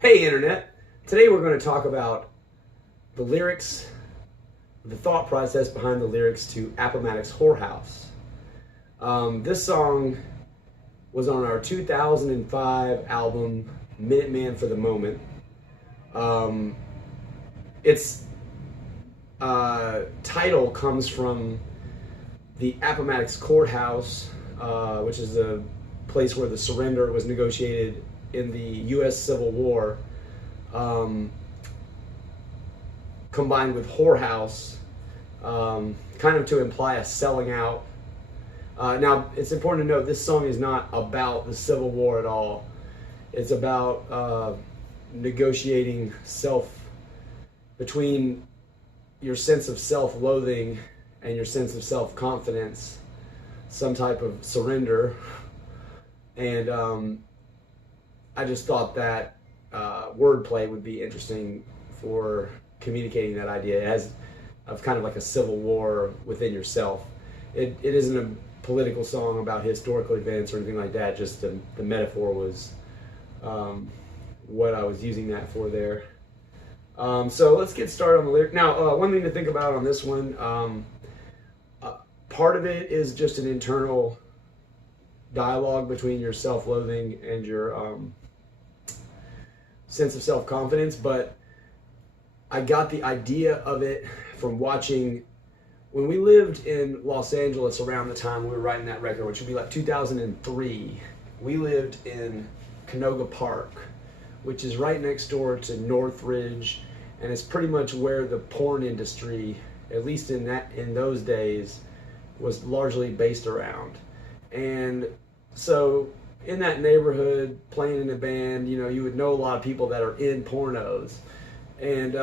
Hey Internet! Today we're going to talk about the lyrics, the thought process behind the lyrics to Appomattox Whorehouse. This song was on our 2005 album, Minuteman for the Moment. Its title comes from the Appomattox Courthouse, which is the place where the surrender was negotiated in the U.S. Civil War, combined with whorehouse, kind of to imply a selling out. Now, it's important to note this song is not about the Civil War at all. It's about negotiating between your sense of self-loathing and your sense of self-confidence, some type of surrender. And I just thought that wordplay would be interesting for communicating that idea. It has of kind of like a civil war within yourself. It isn't a political song about historical events or anything like that. Just the metaphor was what I was using that for there. So let's get started on the lyric. Now, one thing to think about on this one, part of it is just an internal dialogue between your self-loathing and your sense of self-confidence, but I got the idea of it from watching when we lived in Los Angeles around the time we were writing that record, which would be like 2003. We lived in Canoga Park, which is right next door to Northridge, and it's pretty much where the porn industry, at least in those days, was largely based around. And so in that neighborhood, playing in a band, you would know a lot of people that are in pornos. And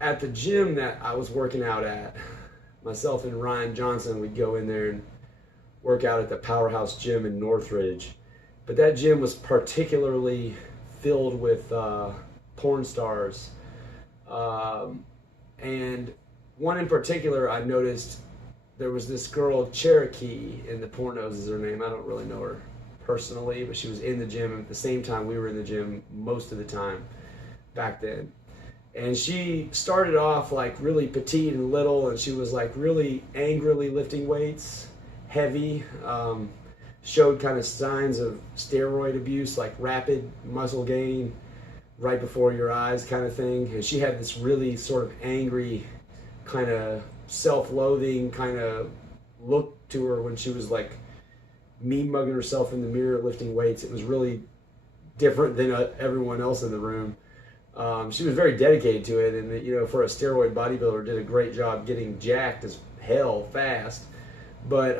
at the gym that I was working out at, myself and Ryan Johnson would go in there and work out at the Powerhouse Gym in Northridge. But that gym was particularly filled with porn stars. And one in particular, I noticed there was this girl, Cherokee, in the pornos is her name. I don't really know her personally, but she was in the gym at the same time we were in the gym most of the time back then. And she started off like really petite and little, and she was like really angrily lifting weights, heavy, showed kind of signs of steroid abuse, like rapid muscle gain right before your eyes kind of thing. And she had this really sort of angry, kind of self-loathing kind of look to her when she was like mean mugging herself in the mirror lifting weights. It was really different than everyone else in the room. She was very dedicated to it, and for a steroid bodybuilder, did a great job getting jacked as hell fast. But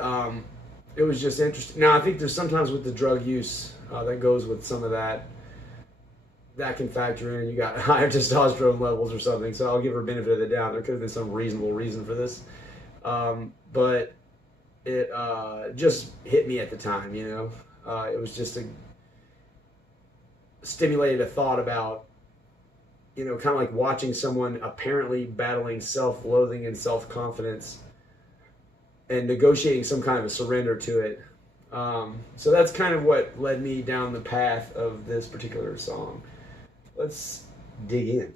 it was just interesting. Now, I think there's sometimes with the drug use that goes with some of that can factor in. You got higher testosterone levels or something, so I'll give her benefit of the doubt. There could have been some reasonable reason for this, but it just hit me at the time. It was just stimulated a thought about kind of like watching someone apparently battling self-loathing and self-confidence and negotiating some kind of a surrender to it. So that's kind of what led me down the path of this particular song. Let's dig in.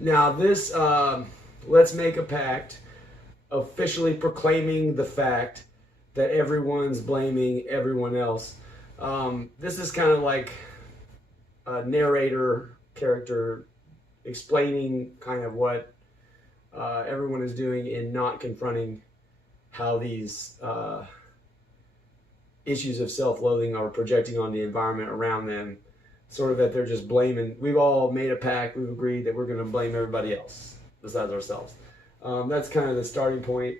Now this, let's make a pact, officially proclaiming the fact that everyone's blaming everyone else. This is kind of like a narrator character explaining kind of what everyone is doing in not confronting how these issues of self-loathing are projecting on the environment around them. Sort of that they're just blaming. We've all made a pact. We've agreed that we're going to blame everybody else besides ourselves. That's kind of the starting point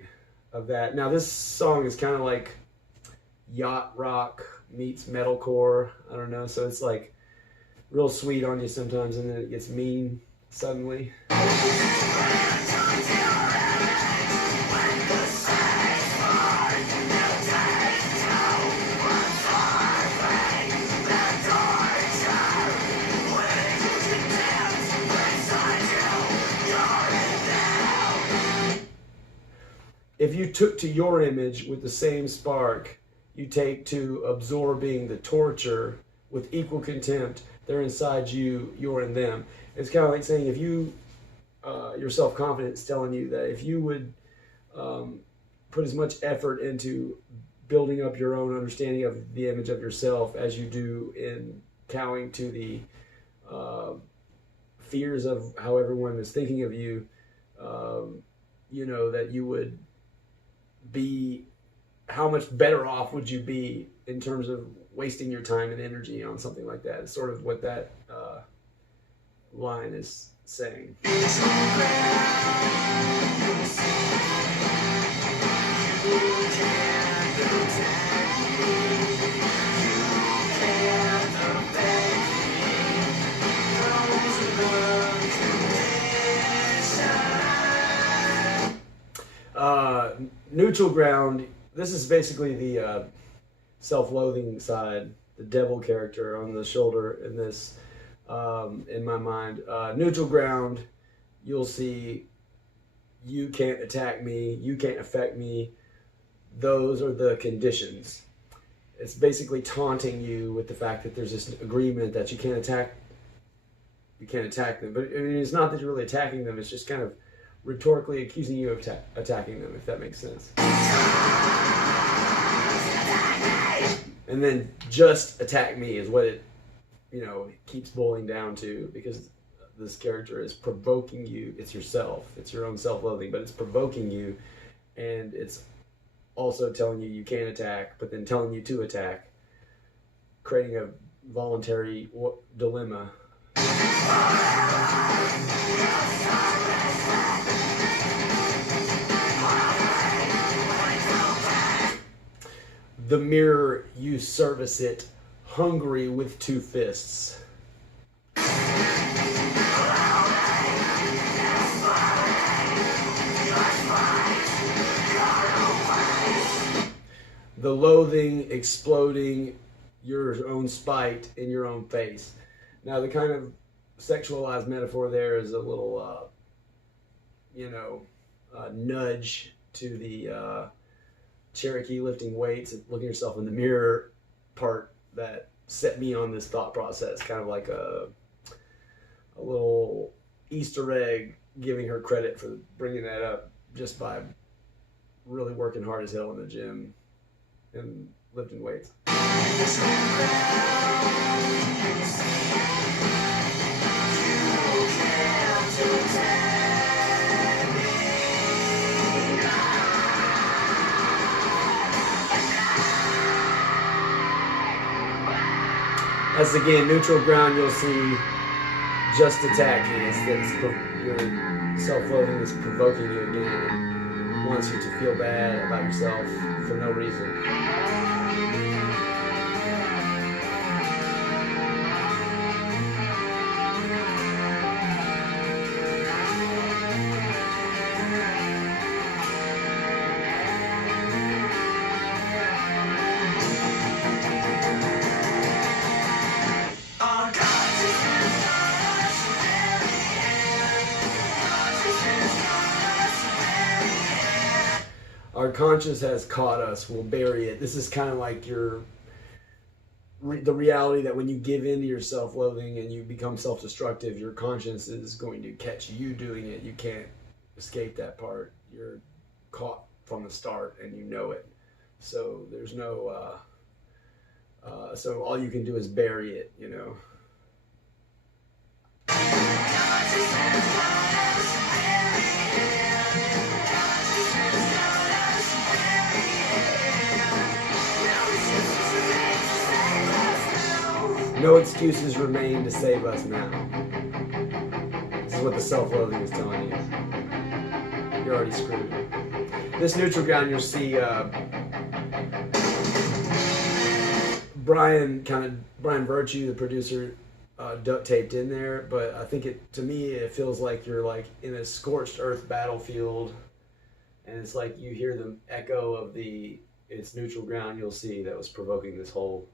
of that. Now, this song is kind of like yacht rock meets metalcore. I don't know. So it's like real sweet on you sometimes, and then it gets mean suddenly. If you took to your image with the same spark you take to absorbing the torture with equal contempt, they're inside you, you're in them. It's kind of like saying if you, your self-confidence telling you that if you would put as much effort into building up your own understanding of the image of yourself as you do in cowing to the fears of how everyone is thinking of you, you know, that you would be, how much better off would you be in terms of wasting your time and energy on something like that? It's sort of what that line is saying. Neutral ground, this is basically the self-loathing side, the devil character on the shoulder in this, in my mind. Neutral ground, you'll see, you can't attack me, you can't affect me, those are the conditions. It's basically taunting you with the fact that there's this agreement that you can't attack them. But I mean, it's not that you're really attacking them, it's just kind of rhetorically accusing you of attacking them, if that makes sense. And then just attack me is what it, you know, keeps boiling down to, because this character is provoking you. It's yourself. It's your own self-loathing, but it's provoking you, and it's also telling you can't attack, but then telling you to attack, creating a voluntary dilemma. The mirror, you service it, hungry with two fists. The loathing exploding your own spite in your own face. Now, the kind of sexualized metaphor there is a little, you know, nudge to the Cherokee lifting weights and looking at yourself in the mirror part that set me on this thought process, kind of like a little Easter egg, giving her credit for bringing that up just by really working hard as hell in the gym and lifting weights. As again, neutral ground, you'll see just attacking. Your self-loathing is provoking you again and wants you to feel bad about yourself for no reason. Our conscience has caught us, we'll bury it. This is kind of like the reality that when you give in to your self-loathing and you become self-destructive, your conscience is going to catch you doing it. You can't escape that part. You're caught from the start and you know it. So there's no, so all you can do is bury it, you know. No excuses remain to save us now. This is what the self-loathing is telling you. You're already screwed. This neutral ground, you'll see Brian Virtue, the producer, duct taped in there, but I think to me it feels like you're like in a scorched earth battlefield, and it's like you hear the echo of it's neutral ground. You'll see that was provoking this whole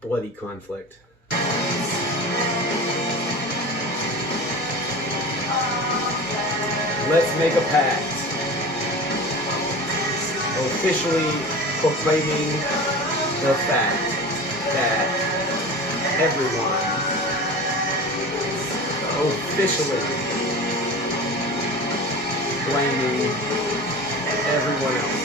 bloody conflict. Let's make a pact, officially proclaiming the fact that everyone officially blaming everyone else.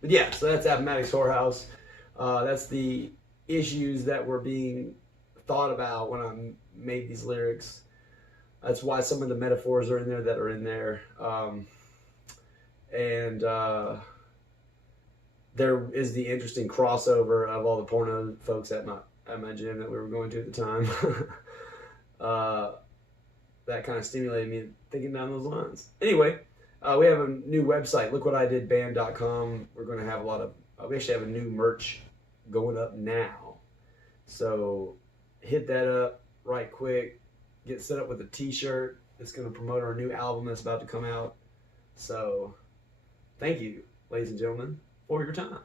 But yeah, so that's Appomattox Whorehouse. That's the issues that were being thought about when I made these lyrics. That's why some of the metaphors are in there that are in there. There is the interesting crossover of all the porno folks at my gym that we were going to at the time. That kind of stimulated me thinking down those lines. Anyway, we have a new website, LWID.band.com. We're going to have we actually have a new merch going up now. So hit that up right quick. Get set up with a t-shirt. It's going to promote our new album that's about to come out. So thank you, ladies and gentlemen, for your time.